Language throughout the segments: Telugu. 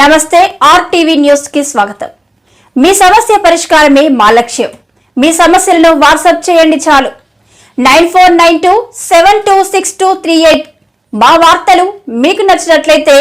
నమస్తే ఆర్టీవీ న్యూస్ కి స్వాగతం. మీ సమస్య పరిష్కారమే మా లక్ష్యం. మీ సమస్యలను వాట్సాప్ చేయండి చాలు. 9492726238. మా వార్తలు మీకు నచ్చినట్లయితే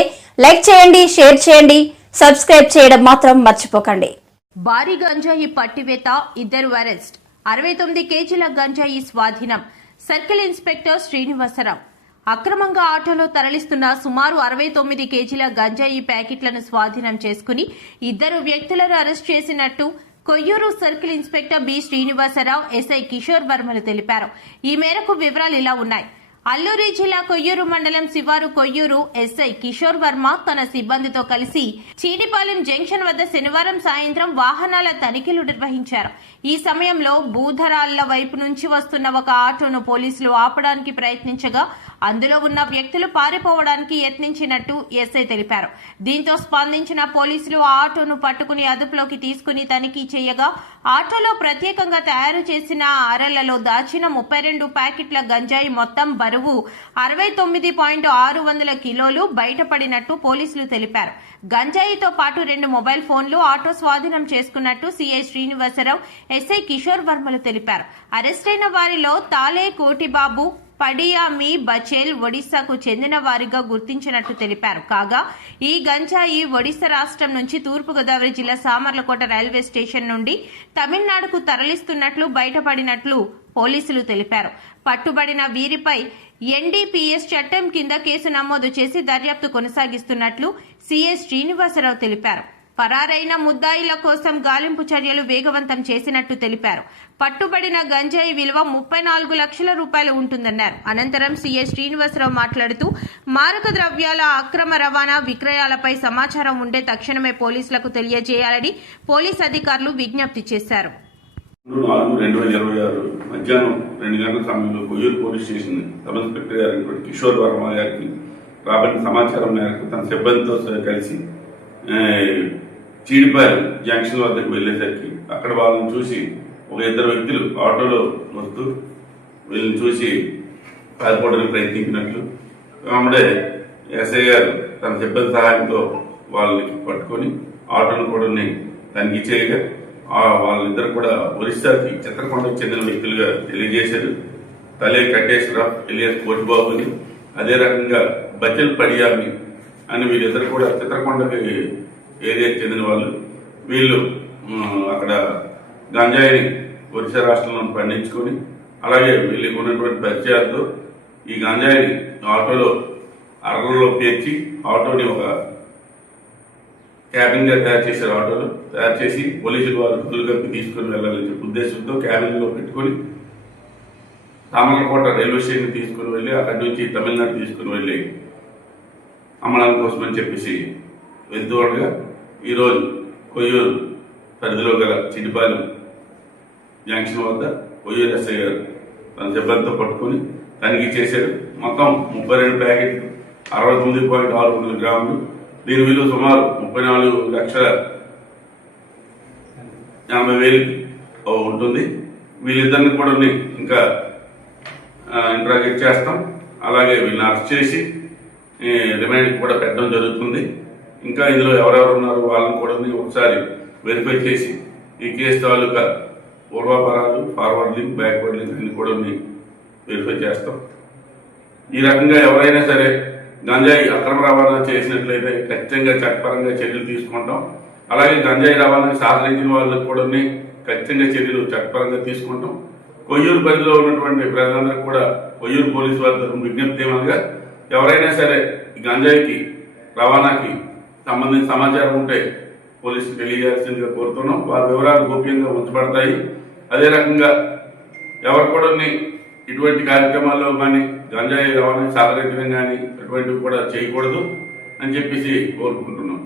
లైక్ చేయండి, షేర్ చేయండి, సబ్స్క్రైబ్ చేయడం మాత్రం మర్చిపోకండి. భారీ గంజాయి పట్టివేత, 2 అరెస్ట్. 69 కేజీల గంజాయి స్వాధీనం. సర్కిల్ ఇన్స్పెక్టర్ శ్రీనివాసరావు అక్రమంగా ఆటోలో తరలిస్తున్న సుమారు 69 కేజీల గంజాయి ప్యాకెట్లను స్వాధీనం చేసుకుని 2 వ్యక్తులను అరెస్ట్ చేసినట్టు Koyyuru circle inspector B Srinivasarao, SI Kishore వర్మలు తెలిపారు. ఈ మేరకు వివరాలు ఇలా ఉన్నాయి. అల్లూరి జిల్లా కొయ్యూరు మండలం శివారు కొయ్యూరు ఎస్ఐ కిషోర్ వర్మ తన సిబ్బందితో కలిసి చీడిపాలెం జంక్షన్ వద్ద శనివారం సాయంత్రం వాహనాల తనిఖీలు నిర్వహించారు. ఈ సమయంలో బూధరాళ్ల వైపు నుంచి వస్తున్న ఒక ఆటోను పోలీసులు ఆపడానికి ప్రయత్నించగా అందులో ఉన్న వ్యక్తులు పారిపోవడానికి యత్నించినట్టు ఎస్ఐ తెలిపారు. దీంతో స్పందించిన పోలీసులు ఆ ఆటోను పట్టుకుని అదుపులోకి తీసుకుని తనిఖీ చేయగా ఆటోలో ప్రత్యేకంగా తయారు చేసిన అరలలో దాచిన 32 ప్యాకెట్ల గంజాయి మొత్తం బరువు 69.600 కిలోలు బయటపడినట్టు పోలీసులు తెలిపారు. గంజాయితో పాటు 2 మొబైల్ ఫోన్లు, ఆటో స్వాధీనం చేసుకున్నట్టు సిఐ శ్రీనివాసరావు, ఎస్ఐ కిషోర్ వర్మలు తెలిపారు. అరెస్టైన వారిలో తాలే కోటిబాబు, పడియామి బచేల్ ఒడిశాకు చెందిన వారిగా గుర్తించినట్టు తెలిపారు. కాగా ఈ గంజాయి ఒడిశా రాష్ట్రం నుంచి తూర్పుగోదావరి జిల్లా సామర్లకోట రైల్వే స్టేషన్ నుండి తమిళనాడుకు తరలిస్తున్నట్లు బయటపడినట్లు పోలీసులు తెలిపారు. పట్టుబడిన వీరిపై ఎన్డీపీఎస్ చట్టం కింద కేసు నమోదు చేసి దర్యాప్తు కొనసాగిస్తున్నట్లు సిఐ శ్రీనివాసరావు తెలిపారు. పరారైన ముద్దాయిల కోసం గాలింపు చర్యలు వేగవంతం చేసినట్టు తెలిపారు. పట్టుబడిన గంజాయి విలువ 34 లక్షల రూపాయలు ఉంటుందన్నారు. అనంతరం సీఐ శ్రీనివాసరావు మాట్లాడుతూ మారక ద్రవ్యాల అక్రమ రవాణా, విక్రయాలపై సమాచారం ఉంటే తక్షణమే పోలీసులకు తెలియజేయాలని పోలీస్ అధికారులు విజ్ఞప్తి చేశారు. 4/4/2026 మధ్యాహ్నం 2 గంటల సమయంలో Koyyuru police station sub inspector గారు కిషోర్ వర్మ గారికి రాబడిన సమాచారం మేరకు తన సిబ్బందితో కలిసి చీడిపాలెం జంక్షన్ వద్దకు వెళ్లేసరికి అక్కడ వాళ్ళని చూసి ఒక 2 వ్యక్తులు ఆటోలో వస్తూ వీళ్ళని చూసి పారిపోవడానికి ప్రయత్నించినట్లు అప్పుడే ఎస్ఐ గారు తన సిబ్బంది సహాయంతో వాళ్ళని పట్టుకొని ఆటోను కూడా తనిఖీ చేయగా వాళ్ళిద్దరు కూడా ఒరిస్సాకి చిత్రకొండకు చెందిన వ్యక్తులుగా తెలియజేశారు. తలే కట్టేశ్వరరావు ఎలియాస్ కోటిబాబుని, అదే రకంగా బచెల్ పడియామి అని వీళ్ళిద్దరు కూడా చిత్రకొండకి ఏరియాకి చెందిన వాళ్ళు. వీళ్ళు అక్కడ గంజాయిని ఒరిస్సా రాష్ట్రంలో పండించుకొని అలాగే వీళ్ళకి ఉన్నటువంటి పరిచయాలతో ఈ గంజాయిని ఆటోలో అరలలో పేర్చి ఆటోని ఒక క్యాబిన్ గా తయారు చేశారు. ఆటోలో తయారు చేసి పోలీసులు వారు దుర్గంకి తీసుకుని వెళ్ళాలని చెప్పి ఉద్దేశంతో క్యాబిన్ లో పెట్టుకుని సామర్లకోట రైల్వే స్టేషన్ తీసుకుని వెళ్ళి అక్కడి నుంచి తమిళనాడు తీసుకుని వెళ్ళి అమ్మడం కోసమని చెప్పేసి వెళ్తూ ఉండగా ఈరోజు కొయ్యూరు పరిధిలో గల చిడిపాలెం జంక్షన్ వద్ద కొయ్యూరు ఎస్ఐ గారు తన సిబ్బందితో పట్టుకుని తనిఖీ చేశారు. మొత్తం 32 ప్యాకెట్లు, 69.600 గ్రాములు. దీని విలువ సుమారు 34,80,000 ఉంటుంది. వీళ్ళిద్దరిని కూడా ఇంకా ఇంట్రాగేట్ చేస్తాం. అలాగే వీళ్ళని అరెస్ట్ చేసి రిమాండ్ కూడా పెట్టడం జరుగుతుంది. ఇంకా ఇందులో ఎవరెవరు ఉన్నారో వాళ్ళని కూడా ఒకసారి వెరిఫై చేసి ఈ కేసు తాలూకా పూర్వాపరాలు, ఫార్వర్డ్ లింక్, బ్యాక్వర్డ్ లింక్ అన్ని కూడా వెరిఫై చేస్తాం. ఈ రకంగా ఎవరైనా సరే గంజాయి అక్రమ రవాణా చేసినట్లయితే ఖచ్చితంగా చట్టపరంగా చర్యలు తీసుకుంటాం. అలాగే గంజాయి రవాణాకి సహకరించిన వాళ్ళకి కూడా ఖచ్చితంగా చర్యలు చట్టపరంగా తీసుకుంటాం. కొయ్యూరు పరిధిలో ఉన్నటువంటి ప్రజలందరికీ కూడా కొయ్యూరు పోలీసు వారి తరఫున విజ్ఞప్తి ఏమనగా ఎవరైనా సరే గంజాయికి రవాణాకి సంబంధించిన సమాచారం ఉంటే పోలీసులు తెలియజేయాల్సిందిగా కోరుతున్నాం. వారి వివరాలు గోప్యంగా ఉంచబడతాయి. అదే రకంగా ఎవరు కూడా ఇటువంటి కార్యక్రమాల్లో కానీ గంజాయి రవాణా సహకరించడం కానీ అటువంటివి కూడా చేయకూడదు అని చెప్పేసి కోరుకుంటున్నాం.